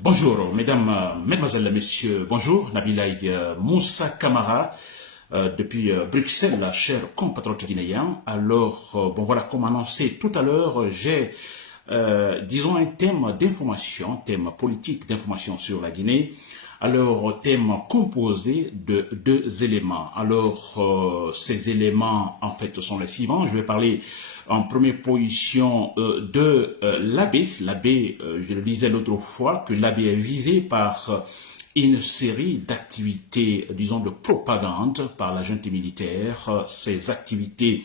Bonjour, mesdames, mesdemoiselles, messieurs, bonjour, Nabilaï Moussa Kamara, depuis Bruxelles, la chère compatriote guinéen. Alors, bon voilà, comme annoncé tout à l'heure, j'ai, disons, un thème d'information, thème politique d'information sur la Guinée. Alors, thème composé de deux éléments. Alors, ces éléments, en fait, sont les suivants. Je vais parler en première position de l'abbé. L'abbé, je le disais l'autre fois, que l'abbé est visé par une série d'activités, disons, de propagande par la junte militaire. Ces activités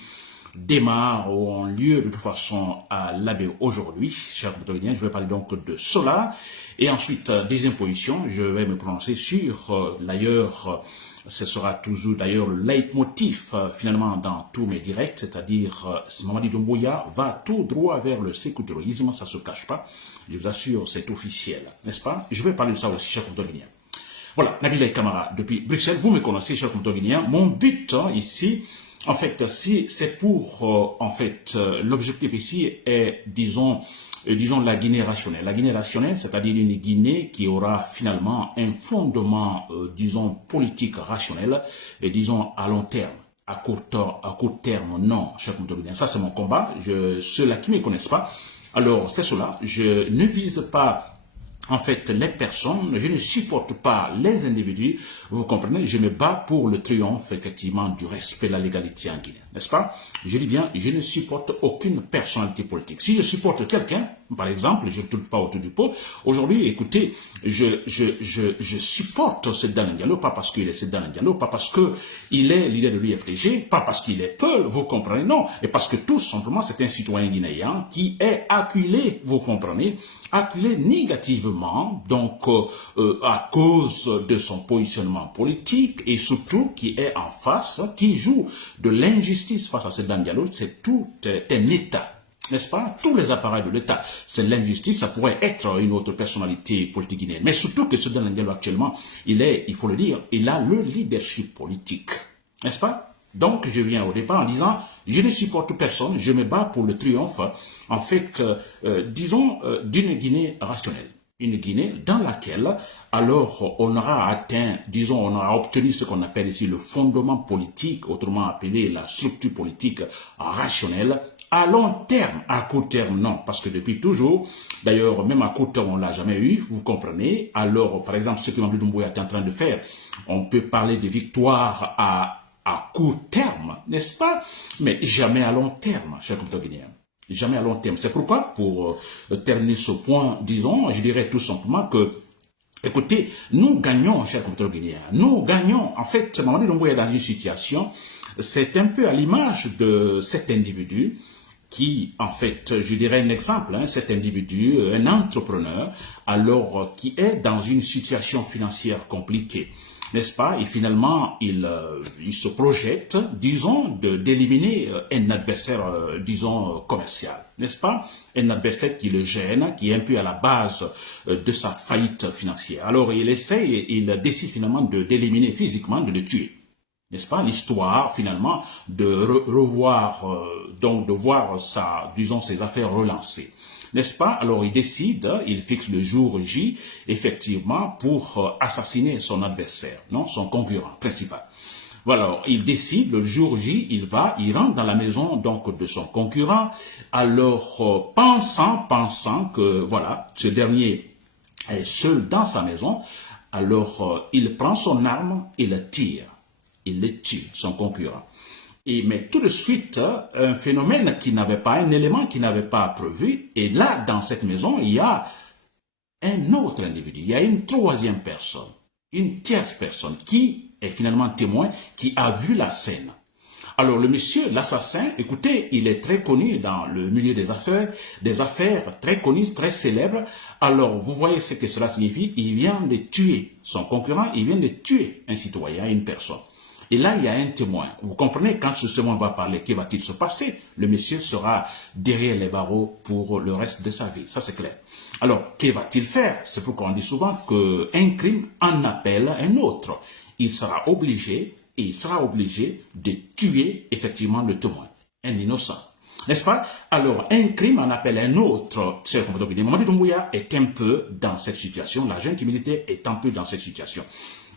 démarrent ou ont lieu de toute façon à l'abbé aujourd'hui, chers compatriotes. Je vais parler donc de cela. Et ensuite, deuxième position, je vais me prononcer sur, d'ailleurs, ce sera toujours d'ailleurs le leitmotiv finalement dans tous mes directs, c'est-à-dire Mamadi Doumbouya va tout droit vers le sécularisme, ça ne se cache pas, je vous assure, c'est officiel, n'est-ce pas? Je vais parler de ça aussi, chers compatriotes. Voilà, Nabilaï Kamara, depuis Bruxelles, vous me connaissez, chers compatriotes. Mon but ici, en fait, si c'est pour, en fait, l'objectif ici est, disons, la Guinée rationnelle. La Guinée rationnelle, c'est-à-dire une Guinée qui aura finalement un fondement, disons, politique rationnel, et disons, à long terme. À court terme, non, chers compatriotes. Ça, c'est mon combat. Ceux-là qui ne me connaissent pas, alors, c'est cela. Je ne vise pas en fait, les personnes, je ne supporte pas les individus, vous comprenez, je me bats pour le triomphe, effectivement, du respect de la légalité en Guinée, n'est-ce pas? Je dis bien, je ne supporte aucune personnalité politique. Si je supporte quelqu'un, par exemple, je ne tourne pas autour du pot, aujourd'hui, écoutez, je supporte Sedan Diallo, pas parce qu'il est Sedan Diallo, pas parce qu'il est leader de l'UFDG, pas parce qu'il est Peul, vous comprenez, non, et parce que tout simplement, c'est un citoyen guinéen qui est acculé, vous comprenez, acculé négativement, donc à cause de son positionnement politique et surtout qui est en face, qui joue de l'injustice face à Sedan Diallo, c'est tout un État. N'est-ce pas? Tous les appareils de l'État, c'est l'injustice, ça pourrait être une autre personnalité politique guinéenne. Mais surtout que Sedan Diallo actuellement, il faut le dire, il a le leadership politique. N'est-ce pas? Donc, je viens au départ en disant, je ne supporte personne, je me bats pour le triomphe, en fait, disons, d'une Guinée rationnelle. Une Guinée dans laquelle, alors, on aura atteint, disons, on aura obtenu ce qu'on appelle ici le fondement politique, autrement appelé la structure politique rationnelle, à long terme, à court terme, non, parce que depuis toujours, d'ailleurs, même à court terme, on ne l'a jamais eu, vous comprenez. Alors, par exemple, ce que Mamadi Doumbouya est en train de faire, on peut parler de victoire à court terme, n'est-ce pas? Mais jamais à long terme, chers compatriotes guinéens. Jamais à long terme. C'est pourquoi, pour terminer ce point, disons, je dirais tout simplement que, écoutez, nous gagnons, chers compatriotes guinéens, nous gagnons. En fait, Mamadi Doumbouya est dans une situation, c'est un peu à l'image de cet individu qui, en fait, je dirais un exemple, hein, cet individu, un entrepreneur, alors qui est dans une situation financière compliquée, n'est-ce pas? Et finalement, il se projette, disons, d'éliminer un adversaire, disons, commercial, n'est-ce pas? Un adversaire qui le gêne, qui est un peu à la base de sa faillite financière. Alors, il essaye, il décide finalement d'éliminer physiquement, de le tuer. N'est-ce pas, l'histoire finalement de revoir, donc de voir disons, ses affaires relancées. N'est-ce pas? Alors il décide, il fixe le jour J, effectivement, pour assassiner son adversaire, non, son concurrent principal. Voilà, il décide, le jour J, il rentre dans la maison donc de son concurrent, alors pensant que, voilà, ce dernier est seul dans sa maison, alors il prend son arme et le tire. Il le tue, son concurrent. Mais tout de suite, un phénomène qui n'avait pas, un élément qui n'avait pas prévu, et là, dans cette maison, il y a un autre individu, il y a une troisième personne, une tierce personne, qui est finalement témoin, qui a vu la scène. Alors le monsieur, l'assassin, écoutez, il est très connu dans le milieu des affaires très connu, très célèbre. Alors vous voyez ce que cela signifie, il vient de tuer son concurrent, il vient de tuer un citoyen, une personne. Et là, il y a un témoin. Vous comprenez, quand ce témoin va parler, que va-t-il se passer? Le monsieur sera derrière les barreaux pour le reste de sa vie. Ça, c'est clair. Alors, que va-t-il faire? C'est pourquoi on dit souvent qu'un crime en appelle un autre. Il sera obligé de tuer, effectivement, le témoin, un innocent. N'est-ce pas? Alors, un crime en appelle un autre. C'est comme donc, Mamadi Doumbouya est un peu dans cette situation. La junte militaire est un peu dans cette situation.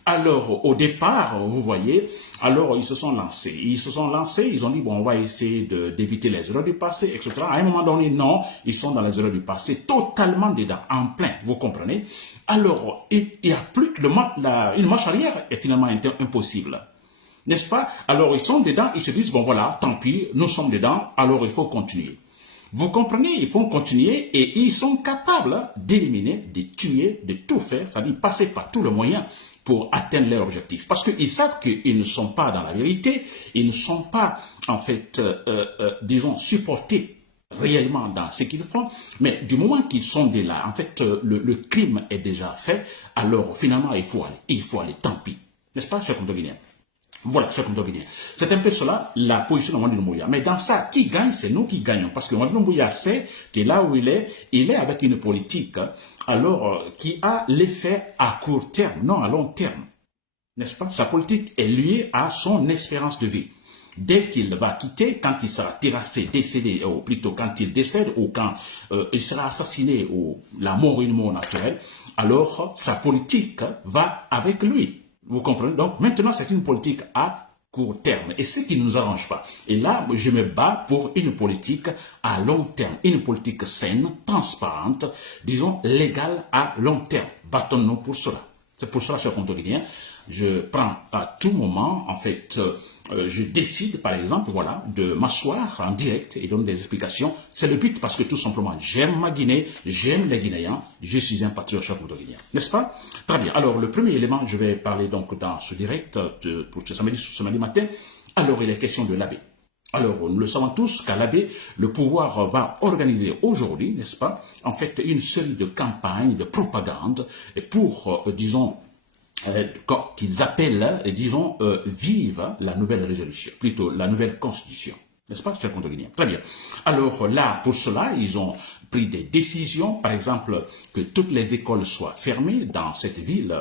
Alors, au départ, vous voyez, alors ils se sont lancés. Ils ont dit, bon, on va essayer d'éviter les erreurs du passé, etc. À un moment donné, non, ils sont dans les erreurs du passé, totalement dedans, en plein, vous comprenez? Alors, il y a plus que une marche arrière est finalement impossible. N'est-ce pas? Alors, ils sont dedans, ils se disent, bon voilà, tant pis, nous sommes dedans, alors il faut continuer. Vous comprenez, ils vont continuer et ils sont capables d'éliminer, de tuer, de tout faire, c'est-à-dire passer par tous les moyens pour atteindre leur objectif. Parce qu'ils savent qu'ils ne sont pas dans la vérité, ils ne sont pas, en fait, disons, supportés réellement dans ce qu'ils font, mais du moment qu'ils sont là, en fait, le crime est déjà fait, alors finalement, il faut aller, tant pis. N'est-ce pas, chers Guinéens? Voilà, chers Guinéens. C'est un peu cela, la position de Mamadi Doumbouya. Mais dans ça, qui gagne, c'est nous qui gagnons. Parce que Mamadi Doumbouya sait que là où il est avec une politique, alors, qui a l'effet à court terme, non à long terme. N'est-ce pas? Sa politique est liée à son espérance de vie. Dès qu'il va quitter, quand il sera terrassé, décédé, ou plutôt quand il décède, ou quand il sera assassiné, ou la mort est une mort naturelle, alors sa politique va avec lui. Vous comprenez? Donc maintenant, c'est une politique à court terme. Et ce qui ne nous arrange pas. Et là, je me bats pour une politique à long terme. Une politique saine, transparente, disons légale à long terme. Battons-nous pour cela. C'est pour cela, chers Guinéens, je prends à tout moment, en fait, je décide, par exemple, voilà, de m'asseoir en direct et donner des explications. C'est le but parce que tout simplement, j'aime ma Guinée, j'aime les Guinéens, je suis un patriote guinéen. N'est-ce pas? Très bien. Alors, le premier élément, je vais parler donc dans ce direct pour ce samedi matin. Alors, il est question de l'AB. Alors, nous le savons tous qu'à l'AB, le pouvoir va organiser aujourd'hui, n'est-ce pas, en fait, une série de campagnes, de propagande pour, disons, qu'ils appellent, disons, vive la nouvelle résolution, plutôt la nouvelle constitution. N'est-ce pas, chers Guinéens? Très bien. Alors là, pour cela, ils ont pris des décisions, par exemple, que toutes les écoles soient fermées dans cette ville,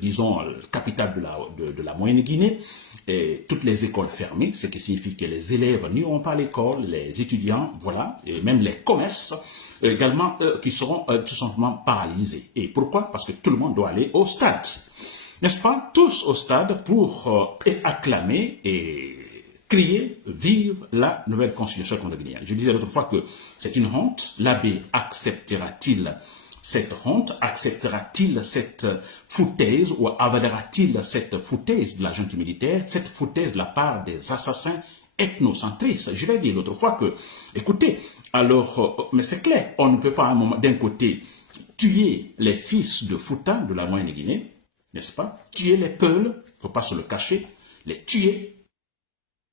disons, capitale de la Moyenne-Guinée, et toutes les écoles fermées, ce qui signifie que les élèves n'iront pas à l'école, les étudiants, voilà, et même les commerces, également, qui seront tout simplement paralysés. Et pourquoi? Parce que tout le monde doit aller au stade. N'est-ce pas? Tous au stade pour acclamer et crier vive la nouvelle constitution guinéenne. Je disais l'autre fois que c'est une honte. L'AB acceptera-t-il cette honte? Acceptera-t-il cette foutaise ou avalera-t-il cette foutaise de la junte militaire, cette foutaise de la part des assassins ethnocentristes? Je l'ai dit l'autre fois que, écoutez, alors, mais c'est clair, on ne peut pas d'un côté tuer les fils de Fouta de la Moyenne-Guinée, n'est-ce pas? Tuer les Peuls, il ne faut pas se le cacher, les tuer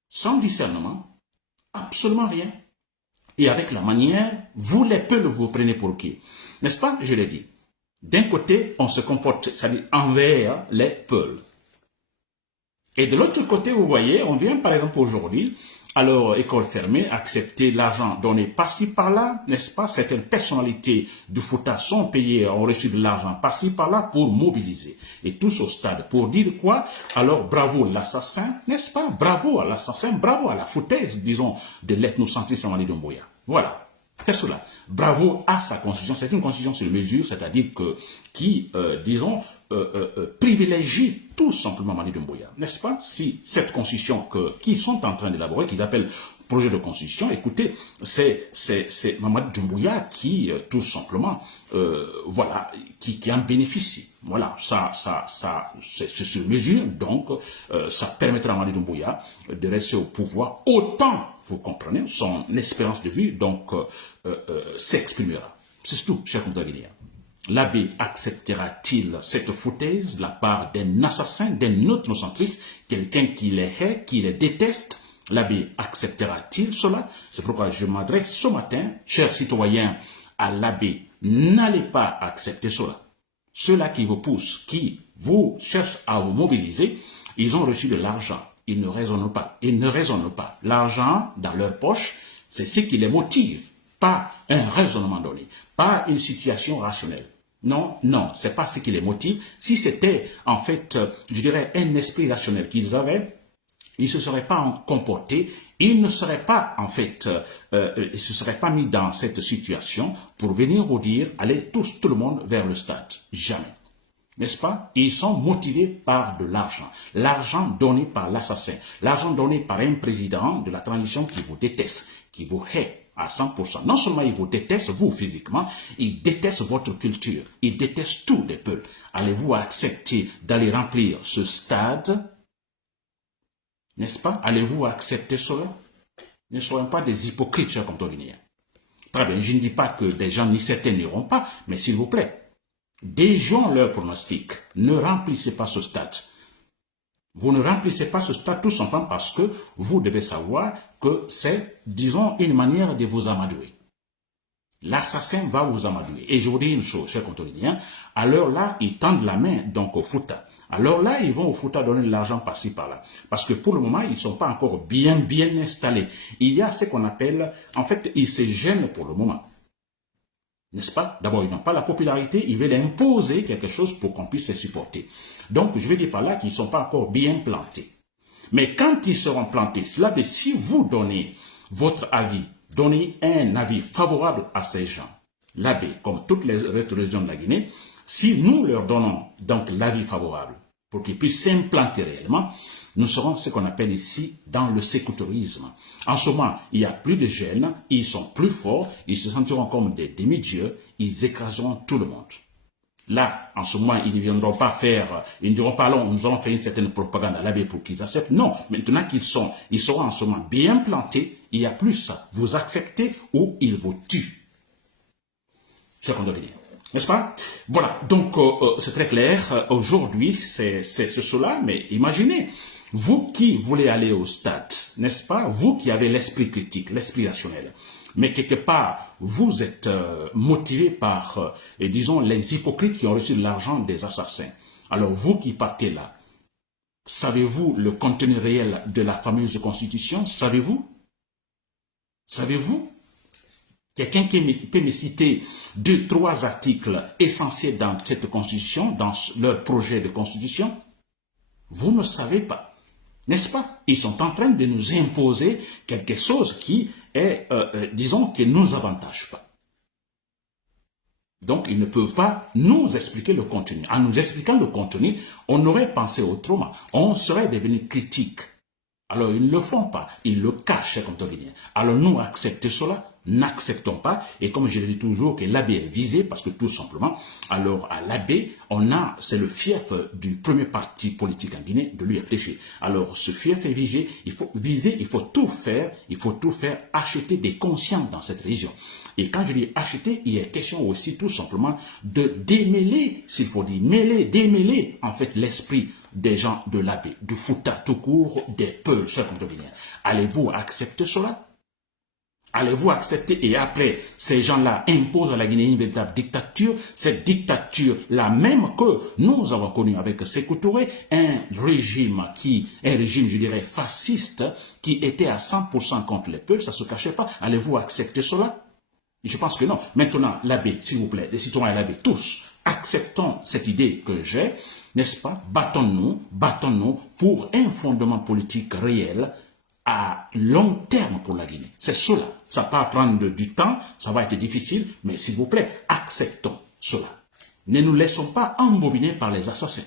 sans discernement, absolument rien. Et avec la manière, vous les Peuls, vous prenez pour qui? N'est-ce pas? Je l'ai dit. D'un côté, on se comporte, c'est-à-dire envers les Peuls. Et de l'autre côté, vous voyez, on vient par exemple aujourd'hui, alors école fermée, accepter l'argent donné par-ci par-là, n'est-ce pas? Certaines personnalités du Fouta sont payées, ont reçu de l'argent par-ci par-là pour mobiliser. Et tous au stade pour dire quoi? Alors bravo l'assassin, n'est-ce pas? Bravo à l'assassin, bravo à la foutaise, disons, de l'ethnocentrisme Mamadi Doumbouya. Voilà. C'est cela. Bravo à sa constitution. C'est une constitution sur mesure, c'est-à-dire que qui, disons, privilégie tout simplement Mamadi Doumbouya. N'est-ce pas? Si cette constitution qu'ils sont en train d'élaborer, qu'ils appellent projet de constitution, écoutez, c'est Mamadi Doumbouya qui, tout simplement, voilà, qui en bénéficie. Voilà, c'est sur mesure, donc ça permettra à Mamadi Doumbouya de rester au pouvoir autant, vous comprenez, son espérance de vie, donc s'exprimera. C'est tout, chers Guinéens. L'AB acceptera-t-il cette foutaise de la part d'un assassin, d'un ethnocentriste, quelqu'un qui les hait, qui les déteste? L'AB acceptera-t-il cela? C'est pourquoi je m'adresse ce matin, chers citoyens, à l'AB. N'allez pas accepter cela. Ceux-là qui vous poussent, qui vous cherchent à vous mobiliser, ils ont reçu de l'argent. Ils ne raisonnent pas. Ils ne raisonnent pas. L'argent dans leur poche, c'est ce qui les motive. Pas un raisonnement donné. Pas une situation rationnelle. Non, non, c'est pas ce qui les motive. Si c'était, en fait, je dirais, un esprit rationnel qu'ils avaient, ils ne se seraient pas comportés Il ne serait pas, en fait, il se serait pas mis dans cette situation pour venir vous dire, allez tous, tout le monde vers le stade. Jamais. N'est-ce pas? Ils sont motivés par de l'argent. L'argent donné par l'assassin. L'argent donné par un président de la transition qui vous déteste, qui vous hait à 100%. Non seulement il vous déteste, vous physiquement, il déteste votre culture. Il déteste tous les peuples. Allez-vous accepter d'aller remplir ce stade? N'est-ce pas? Allez-vous accepter cela? Ne soyons pas des hypocrites, chers Guinéens. Très bien, je ne dis pas que des gens ni certains n'iront pas, mais s'il vous plaît, déjouons leur pronostic. Ne remplissez pas ce stade. Vous ne remplissez pas ce stade tout simplement parce que vous devez savoir que c'est, disons, une manière de vous amadouer. L'assassin va vous amadouer. Et je vous dis une chose, chers Guinéens, alors là, ils tendent la main donc au Fouta. Alors là, ils vont au Fouta donner de l'argent par-ci, par-là. Parce que pour le moment, ils ne sont pas encore bien installés. Il y a ce qu'on appelle, en fait, ils se gênent pour le moment. N'est-ce pas? D'abord, ils n'ont pas la popularité, ils veulent imposer quelque chose pour qu'on puisse les supporter. Donc, je veux dire par là qu'ils ne sont pas encore bien plantés. Mais quand ils seront plantés, cela veut dire si vous donnez votre avis, donnez un avis favorable à ces gens, l'abbé, comme toutes les autres régions de la Guinée, si nous leur donnons donc l'avis favorable pour qu'ils puissent s'implanter réellement, nous serons ce qu'on appelle ici dans le sécoutorisme. En ce moment, il n'y a plus de jeunes, ils sont plus forts, ils se sentiront comme des demi-dieux, ils écraseront tout le monde. Là, en ce moment, ils ne viendront pas faire, ils ne diront pas, non, nous allons faire une certaine propagande à l'abbé pour qu'ils acceptent. Non, maintenant qu'ils ils seront en ce moment bien plantés, il y a plus ça. Vous acceptez ou ils vous tuent. C'est ce qu'on doit dire. N'est-ce pas? Voilà, donc c'est très clair. Aujourd'hui, c'est cela, mais imaginez, vous qui voulez aller au stade, n'est-ce pas? Vous qui avez l'esprit critique, l'esprit rationnel, mais quelque part, vous êtes motivé par, disons, les hypocrites qui ont reçu de l'argent des assassins. Alors, vous qui partez là, savez-vous le contenu réel de la fameuse Constitution? Savez-vous? Savez-vous? Quelqu'un qui peut me citer 2-3 articles essentiels dans cette Constitution, dans leur projet de Constitution? Vous ne savez pas. N'est-ce pas? Ils sont en train de nous imposer quelque chose qui est, disons, qui ne nous avantage pas. Donc, ils ne peuvent pas nous expliquer le contenu. En nous expliquant le contenu, on aurait pensé autrement. On serait devenu critique. Alors, ils ne le font pas. Ils le cachent comme Guinéens. Alors, nous, accepter cela, n'acceptons pas. Et comme je le dis toujours, que l'abbé est visé, parce que tout simplement, alors à l'abbé, c'est le fief du premier parti politique en Guinée, de l'UFDG. Alors, ce fief est visé, il faut tout faire, acheter des conscients dans cette région. Et quand je dis acheter, il est question aussi tout simplement de démêler, s'il faut dire démêler en fait l'esprit des gens de l'abbé, du Fouta tout court, des peuples, chers Guinéens. Allez-vous accepter cela? Allez-vous accepter et après, ces gens-là imposent à la Guinée une véritable dictature, cette dictature, la même que nous avons connue avec Sékou Touré, un régime, je dirais, fasciste, qui était à 100% contre les peuples, ça ne se cachait pas. Allez-vous accepter cela? Je pense que non. Maintenant, l'abbé, s'il vous plaît, les citoyens et l'abbé, tous, acceptons cette idée que j'ai, n'est-ce pas? Battons-nous pour un fondement politique réel à long terme pour la Guinée. C'est cela. Ça va prendre du temps, ça va être difficile, mais s'il vous plaît, acceptons cela. Ne nous laissons pas embobiner par les assassins.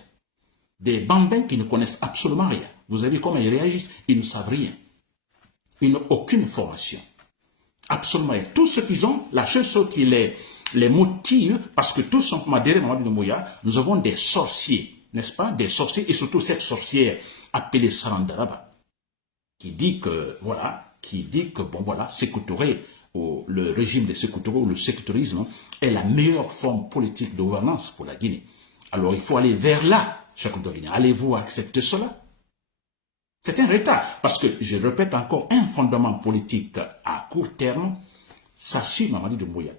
Des bambins qui ne connaissent absolument rien. Vous avez vu comment ils réagissent? Ils ne savent rien. Ils n'ont aucune formation. Absolument rien. Tout ce qu'ils ont, la seule chose qui les motive, parce que tout simplement, derrière Mamadou Doumbouya, nous avons des sorciers, n'est-ce pas? Des sorciers, et surtout cette sorcière appelée Sarandaraba, qui dit que, bon voilà, Sékou Touré, le régime de Sékou Touré, ou le sécoutorisme, est la meilleure forme politique de gouvernance pour la Guinée. Alors il faut aller vers là, chacun de Guinée. Allez-vous accepter cela? C'est un retard, parce que, je répète encore, un fondement politique à court terme, ça suit Mamadou Doumbouya.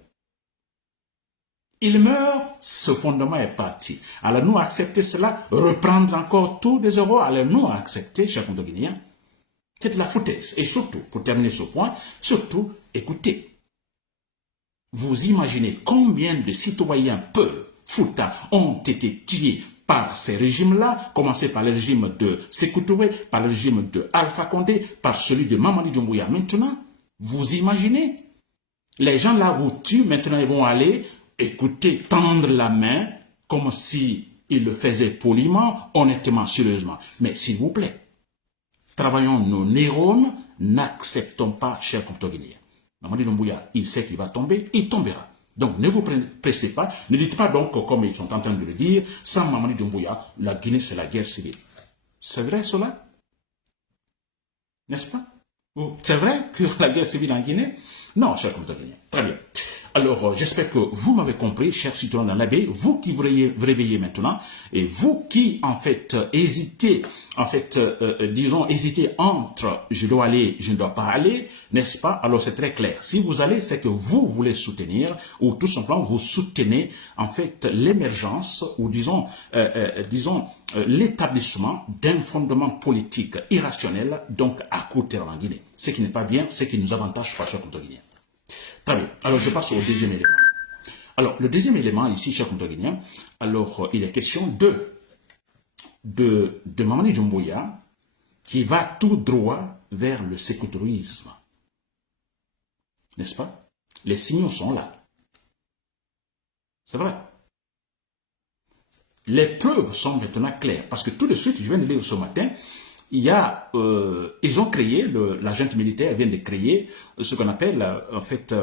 Il meurt, ce fondement est parti. Alors nous accepter cela, reprendre encore tout des euros, alors nous accepter, chacun de Guinéens, c'est de la foutaise. Et surtout, pour terminer ce point, surtout, écoutez, vous imaginez combien de citoyens Fouta ont été tués par ces régimes-là, commencer par le régime de Sékou Touré, par le régime de Alpha Condé, par celui de Mamadi Doumbouya. Maintenant, vous imaginez, les gens là vous tuent, maintenant ils vont aller écouter, tendre la main, comme si ils le faisaient poliment, honnêtement, sérieusement. Mais s'il vous plaît, travaillons nos neurones, n'acceptons pas, chers Compto-Guinéens. Mamadi Doumbouya, il sait qu'il va tomber, il tombera. Donc, ne vous pressez pas. Ne dites pas donc, comme ils sont en train de le dire, sans Mamadi Doumbouya, la Guinée, c'est la guerre civile. C'est vrai cela? N'est-ce pas? C'est vrai que la guerre civile en Guinée? Non, chers Compto-Guinéens. Très bien. Alors, j'espère que vous m'avez compris, chers citoyens dans l'abbé, vous qui vous réveillez maintenant, et vous qui, en fait, hésitez, disons, hésitez entre je dois aller, je ne dois pas aller, n'est-ce pas? Alors, c'est très clair. Si vous allez, c'est que vous voulez soutenir, ou tout simplement, vous soutenez, en fait, l'émergence, ou disons, l'établissement d'un fondement politique irrationnel, donc à court terme en Guinée. Ce qui n'est pas bien, ce qui nous avantage pas, chers Compto-Guinéens. Très bien. Alors, je passe au deuxième élément. Alors, le deuxième élément, ici, chers Compto-Guinéens, alors, il est question de Mamadi Doumbouya qui va tout droit vers le sécutourisme. N'est-ce pas? Les signaux sont là. C'est vrai. Les preuves sont maintenant claires. Parce que tout de suite, je viens de lire ce matin, il y a, ils ont créé, la junte militaire vient de créer ce qu'on appelle, en fait,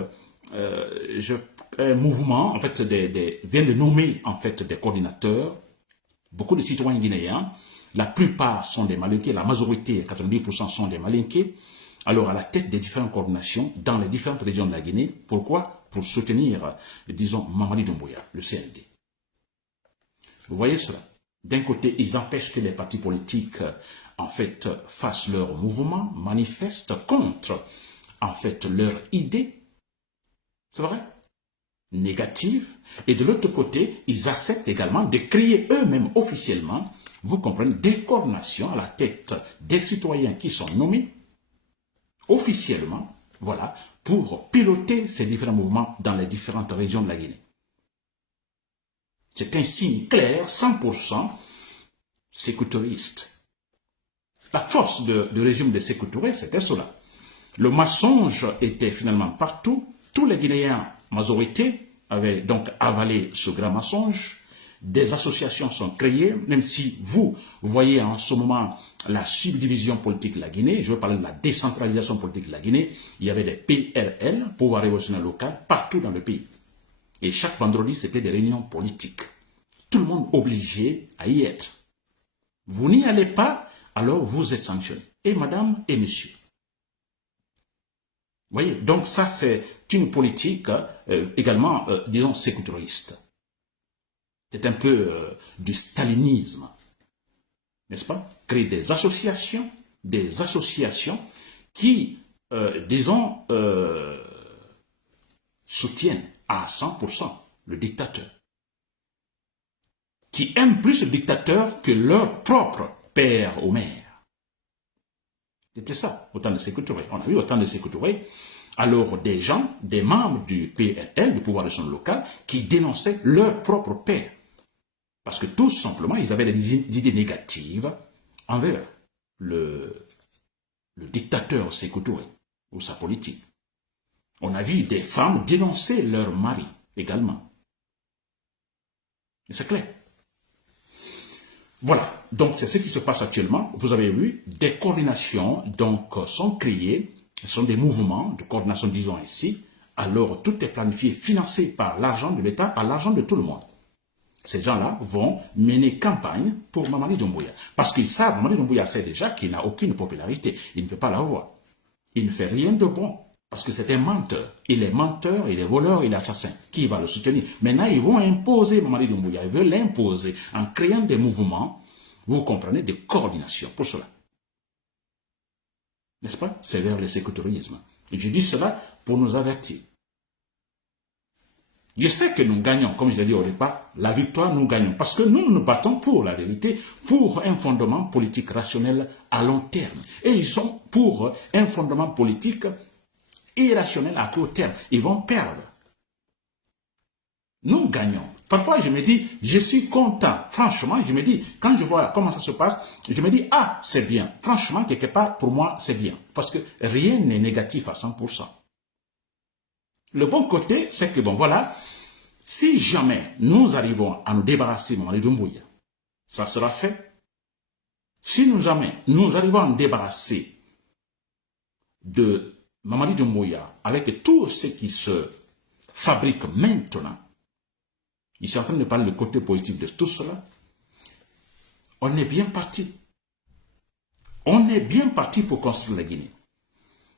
un mouvement, en fait, vient de nommer, en fait, des coordinateurs. Beaucoup de citoyens guinéens, la plupart sont des Malinqués, la majorité, 90% sont des Malinqués. Alors, à la tête des différentes coordinations dans les différentes régions de la Guinée. Pourquoi? Pour soutenir, disons, Mamadi Doumbouya, le CND. Vous voyez cela? D'un côté, ils empêchent que les partis politiques, en fait, fassent leur mouvement, manifestent contre, en fait, leur idée. C'est vrai? Négative. Et de l'autre côté, ils acceptent également de créer eux-mêmes officiellement, vous comprenez, des coordinations à la tête des citoyens qui sont nommés officiellement, voilà, pour piloter ces différents mouvements dans les différentes régions de la Guinée. C'est un signe clair, 100% sécuritaire. La force du régime de Sékou Touré, c'était cela. Le mensonge était finalement partout. Tous les Guinéens, majorité, avaient donc avalé ce grand mensonge. Des associations sont créées, même si vous voyez en ce moment la subdivision politique de la Guinée, je veux parler de la décentralisation politique de la Guinée, il y avait des PRL, pouvoir révolutionnaire local, partout dans le pays. Et chaque vendredi, c'était des réunions politiques. Tout le monde obligé à y être. Vous n'y allez pas, alors vous êtes sanctionné. Et madame et monsieur. Vous voyez, donc ça c'est une politique également, disons, sécuritaire. C'est un peu du stalinisme, n'est-ce pas? Créer des associations qui, disons, soutiennent à 100% le dictateur. Qui aiment plus le dictateur que leur propre père ou mère. C'était ça, autant de Sékou Touré. On a vu autant de Sékou Touré. Alors, des gens, des membres du PRL, du pouvoir régional local, qui dénonçaient leur propre père. Parce que tout simplement, ils avaient des idées négatives envers le dictateur Sékou Touré ou sa politique. On a vu des femmes dénoncer leur mari également. Et c'est clair. Voilà, donc c'est ce qui se passe actuellement. Vous avez vu, des coordinations donc sont créées, ce sont des mouvements de coordination, disons ici. Alors tout est planifié, financé par l'argent de l'État, par l'argent de tout le monde. Ces gens-là vont mener campagne pour Mamadi Doumbouya. Parce qu'ils savent, Mamadi Doumbouya sait déjà qu'il n'a aucune popularité. Il ne peut pas l'avoir. Il ne fait rien de bon. Parce que c'est un menteur. Il est menteur, il est voleur, il est assassin. Qui va le soutenir? Maintenant, ils vont imposer Mamadi Doumbouya. Ils veulent l'imposer en créant des mouvements, vous comprenez, de coordination pour cela. N'est-ce pas? C'est vers le sécuritarisme. Et je dis cela pour nous avertir. Je sais que nous gagnons, comme je l'ai dit au départ, la victoire, nous gagnons. Parce que nous nous battons pour la vérité, pour un fondement politique rationnel à long terme. Et ils sont pour un fondement politique irrationnel à court terme. Ils vont perdre. Nous gagnons. Parfois, je me dis, je suis content. Franchement, je me dis, quand je vois comment ça se passe, je me dis, ah, c'est bien. Franchement, quelque part, pour moi, c'est bien. Parce que rien n'est négatif à 100%. Le bon côté, c'est que, bon, voilà, si jamais nous arrivons à nous débarrasser de Mamadi Doumbouya, ça sera fait. Si jamais nous arrivons à nous débarrasser de Mamadi Doumbouya avec tout ce qui se fabrique maintenant, il est en train de parler du côté politique de tout cela, on est bien parti. On est bien parti pour construire la Guinée.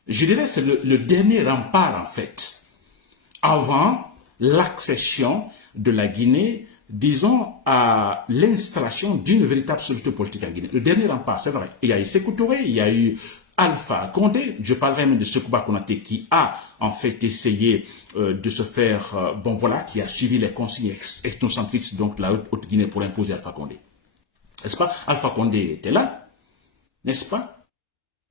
Je dirais que c'est le dernier rempart, en fait, avant l'accession de la Guinée, disons, à l'installation d'une véritable société politique en Guinée. Le dernier rempart, c'est vrai. Il y a eu Sékou Touré, il y a eu Alpha Condé, je parlerai même de Sekouba Konaté qui a en fait essayé de se faire, bon voilà, qui a suivi les consignes ethnocentristes donc de la Haute-Guinée pour imposer Alpha Condé. N'est-ce pas? Alpha Condé était là, n'est-ce pas?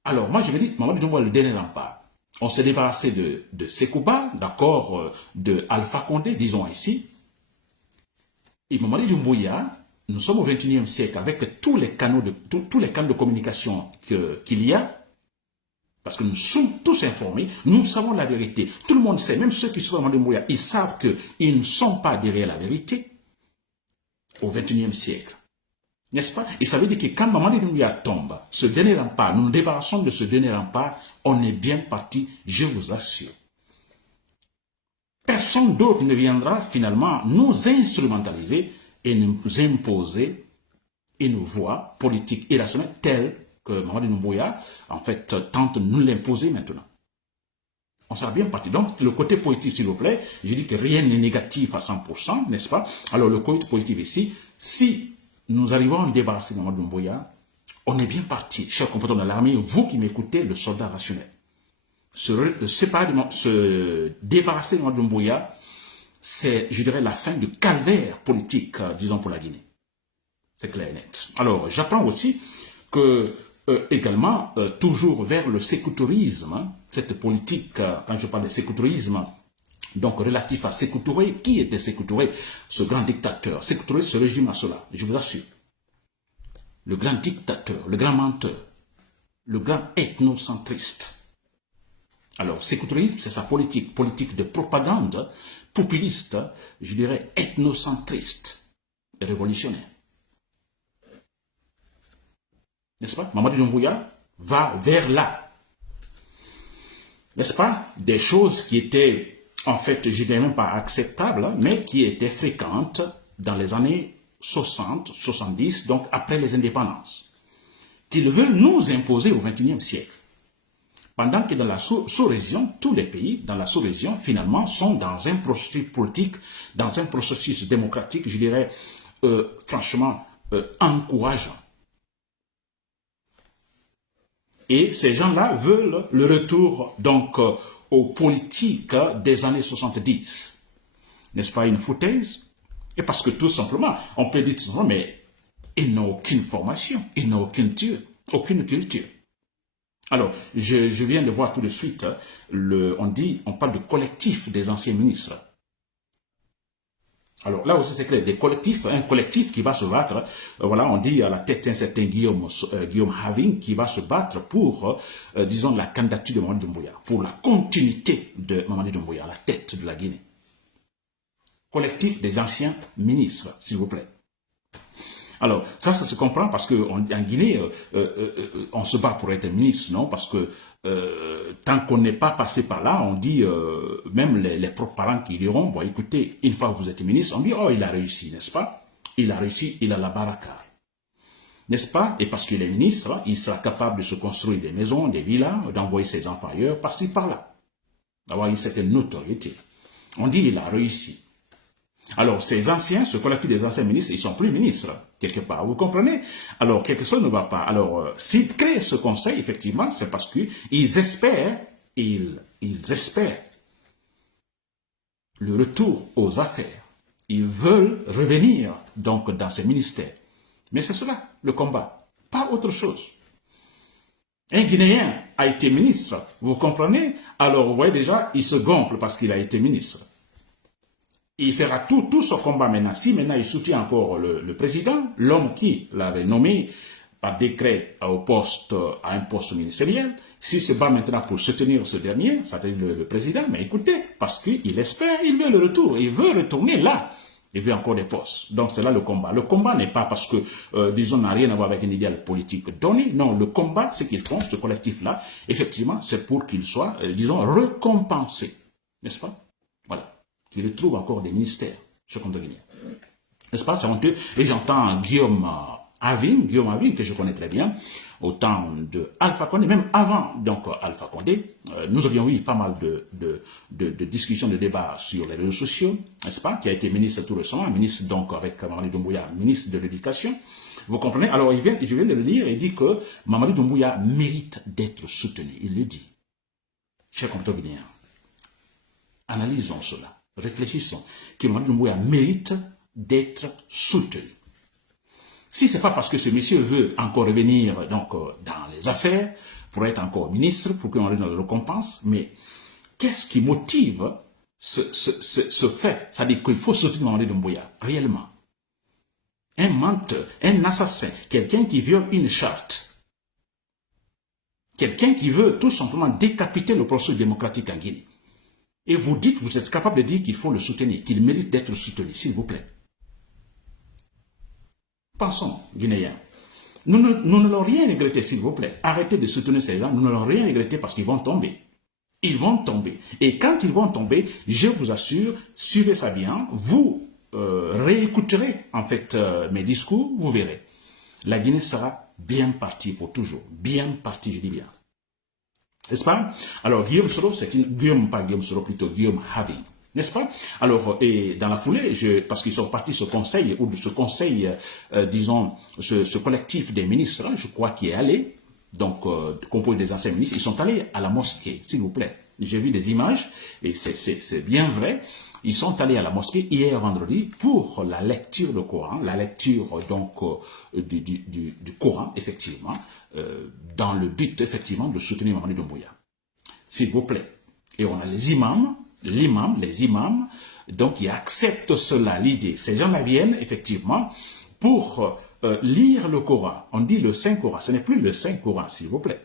Alors moi je me dis, Mamadi Doumbouya le dernier rempart. On s'est débarrassé de Sekouba, d'accord, de Alpha Condé, disons ainsi. Et Mamadi Doumbouya, nous sommes au XXIe siècle avec tous les canaux de communication qu'il y a. Parce que nous sommes tous informés, nous savons la vérité. Tout le monde sait, même ceux qui sont dans Mamadi Doumbouya, ils savent qu'ils ne sont pas derrière la vérité au XXIe siècle. N'est-ce pas? Et ça veut dire que quand Mamadi Doumbouya tombe, ce dernier rempart, nous nous débarrassons de ce dernier rempart, on est bien parti, je vous assure. Personne d'autre ne viendra finalement nous instrumentaliser et nous imposer une voie politique irrationnelle telle que Mamadi Doumbouya, en fait, tente de nous l'imposer maintenant. On sera bien parti. Donc, le côté politique, s'il vous plaît, je dis que rien n'est négatif à 100%, n'est-ce pas? Alors, le côté politique ici, si nous arrivons à nous débarrasser de Mamadi Doumbouya, on est bien parti, chers compatriotes de l'armée, vous qui m'écoutez, le soldat rationnel. Se débarrasser de Mamadi Doumbouya, c'est, je dirais, la fin du calvaire politique, disons, pour la Guinée. C'est clair et net. Alors, j'apprends aussi que, également, toujours vers le sécoutourisme, hein, cette politique, quand je parle de sécoutourisme, donc relatif à Sékou Touré, qui était Sékou Touré, ce grand dictateur? Sékou Touré se résume à cela, je vous assure. Le grand dictateur, le grand menteur, le grand ethnocentriste. Alors, Sékou Touré, c'est sa politique de propagande populiste, je dirais ethnocentriste et révolutionnaire. N'est-ce pas? Mamadi Doumbouya va vers là. N'est-ce pas? Des choses qui étaient, en fait, je ne dirais même pas acceptables, mais qui étaient fréquentes dans les années 60, 70, donc après les indépendances, qu'ils veulent nous imposer au XXIe siècle. Pendant que dans la sous-région, tous les pays dans la sous-région, finalement, sont dans un processus politique, dans un processus démocratique, je dirais, franchement, encourageant. Et ces gens-là veulent le retour, donc, aux politiques des années 70. N'est-ce pas une foutaise? Et parce que tout simplement, on peut dire tout simplement, mais ils n'ont aucune formation, ils n'ont aucune culture. Alors, je viens de voir tout de suite, on parle de collectif des anciens ministres. Alors là aussi c'est clair, un collectif qui va se battre, voilà, on dit à la tête un certain Guillaume Having qui va se battre pour, disons, la candidature de Mamadi Doumbouya, pour la continuité de Mamadi Doumbouya à la tête de la Guinée. Collectif des anciens ministres, s'il vous plaît. Alors, ça se comprend parce qu'en Guinée, on se bat pour être ministre, non? Parce que tant qu'on n'est pas passé par là, on dit, même les propres parents qui diront, bon, écoutez, une fois que vous êtes ministre, on dit, oh, il a réussi, n'est-ce pas? Il a réussi, il a la baraka. N'est-ce pas? Et parce qu'il est ministre, il sera capable de se construire des maisons, des villas, d'envoyer ses enfants ailleurs, par-ci, par-là. D'avoir une certaine notoriété. On dit, il a réussi. Alors, ces anciens, ce collectif des anciens ministres, ils ne sont plus ministres, quelque part. Vous comprenez? Alors, quelque chose ne va pas. Alors, s'ils créent ce conseil, effectivement, c'est parce qu'ils espèrent, ils espèrent le retour aux affaires. Ils veulent revenir, donc, dans ces ministères. Mais c'est cela, le combat. Pas autre chose. Un Guinéen a été ministre, vous comprenez? Alors, vous voyez déjà, il se gonfle parce qu'il a été ministre. Il fera tout ce combat maintenant. Si maintenant il soutient encore le président, l'homme qui l'avait nommé par décret à un poste ministériel, s'il se bat maintenant pour soutenir ce dernier, c'est-à-dire le président, mais écoutez, parce qu'il espère, il veut le retour, il veut retourner là. Il veut encore des postes. Donc c'est là le combat. Le combat n'est pas parce que, disons, n'a rien à voir avec un idéal politique donné. Non, le combat, c'est qu'ils font, ce collectif-là, effectivement, c'est pour qu'il soit, disons, récompensé. N'est-ce pas? Voilà. Qu'il retrouve encore des ministères. Je compte Guinée. N'est-ce pas? C'est honteux. Et j'entends Guillaume Avin, que je connais très bien, au temps de Alpha Condé, même avant donc Alpha Condé, nous avions eu pas mal de discussions, de débats sur les réseaux sociaux, n'est-ce pas, qui a été ministre tout récemment, ministre donc avec Mamadi Doumbouya, ministre de l'Éducation. Vous comprenez? Alors je viens de le lire et dit que Mamadi Doumbouya mérite d'être soutenu. Il le dit. Chers compatriotes guinéens, analysons cela, réfléchissons, que Mamadi Doumbouya mérite d'être soutenu. Si ce n'est pas parce que ce monsieur veut encore revenir donc, dans les affaires, pour être encore ministre, pour qu'on ait dans la récompense, mais qu'est-ce qui motive ce fait? C'est-à-dire qu'il faut soutenir Mamadi Doumbouya, réellement. Un menteur, un assassin, quelqu'un qui viole une charte, quelqu'un qui veut tout simplement décapiter le processus démocratique en Guinée. Et vous dites, vous êtes capable de dire qu'il faut le soutenir, qu'il mérite d'être soutenu, s'il vous plaît. Pensons, Guinéens. Nous ne l'avons rien regretté, s'il vous plaît. Arrêtez de soutenir ces gens. Nous ne l'avons rien regretté parce qu'ils vont tomber. Ils vont tomber. Et quand ils vont tomber, je vous assure, suivez ça bien. Vous réécouterez, en fait, mes discours. Vous verrez. La Guinée sera bien partie pour toujours. Bien partie, je dis bien. N'est-ce pas? Alors, Guillaume Soro, plutôt Guillaume Having. N'est-ce pas? Alors, et dans la foulée, parce qu'ils sont partis ce conseil, ou de ce conseil, disons, ce collectif des ministres, je crois, qui est allé, donc, composé des anciens ministres, ils sont allés à la mosquée, s'il vous plaît. J'ai vu des images, et c'est bien vrai. Ils sont allés à la mosquée hier vendredi pour la lecture du Coran, la lecture, donc, du Coran, effectivement, dans le but, effectivement, de soutenir Mamadi Doumbouya. S'il vous plaît. Et on a les imams, les imams, donc ils acceptent cela, l'idée. Ces gens-là viennent, effectivement, pour lire le Coran. On dit le Saint-Coran, ce n'est plus le Saint-Coran, s'il vous plaît.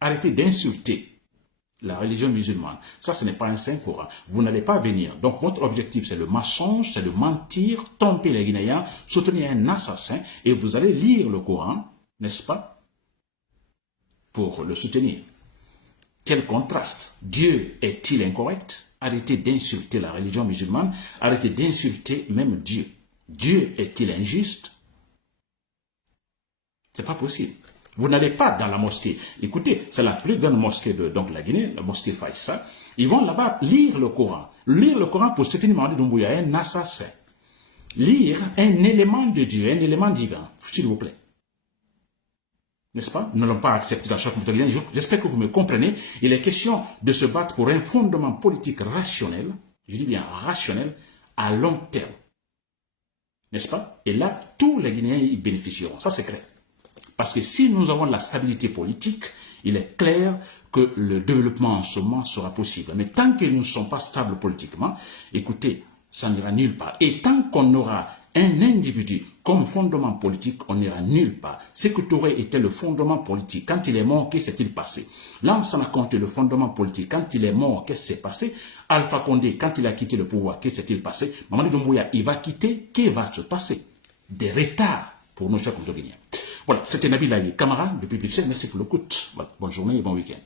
Arrêtez d'insulter la religion musulmane. Ça, ce n'est pas un Saint-Coran. Vous n'allez pas venir. Donc, votre objectif, c'est le mensonge, c'est de mentir, tromper les Guinéens, soutenir un assassin, et vous allez lire le Coran, n'est-ce pas, pour le soutenir. Quel contraste! Dieu est-il incorrect? Arrêtez d'insulter la religion musulmane, arrêtez d'insulter même Dieu. Dieu est-il injuste? C'est pas possible. Vous n'allez pas dans la mosquée. Écoutez, c'est la plus grande mosquée de donc, la Guinée, la mosquée Faïssa. Ils vont là-bas lire le Coran. Lire le Coran pour soutenir Mamadi Doumbouya, un assassin. Lire un élément de Dieu, un élément divin, s'il vous plaît. N'est-ce pas? Nous n'allons pas accepter dans chaque moment. J'espère que vous me comprenez. Il est question de se battre pour un fondement politique rationnel, je dis bien rationnel, à long terme. N'est-ce pas? Et là, tous les Guinéens y bénéficieront. Ça, c'est clair. Parce que si nous avons la stabilité politique, il est clair que le développement en ce moment sera possible. Mais tant que nous ne sommes pas stables politiquement, écoutez, ça n'ira nulle part. Et tant qu'on aura un individu comme fondement politique, on n'ira nulle part. Ce que Touré était le fondement politique. Quand il est mort, qu'est-ce qui s'est passé? Lansana Conté, le fondement politique. Quand il est mort, qu'est-ce qui s'est passé? Alpha Condé, quand il a quitté le pouvoir, qu'est-ce qui s'est passé? Mamadi Doumbouya, il va quitter, qu'est-ce qui va se passer? Des retards pour nos chers Guinéens. Voilà, c'était Nabil Camara depuis Bruxelles. Merci pour l'écoute. Voilà, bonne journée et bon week-end.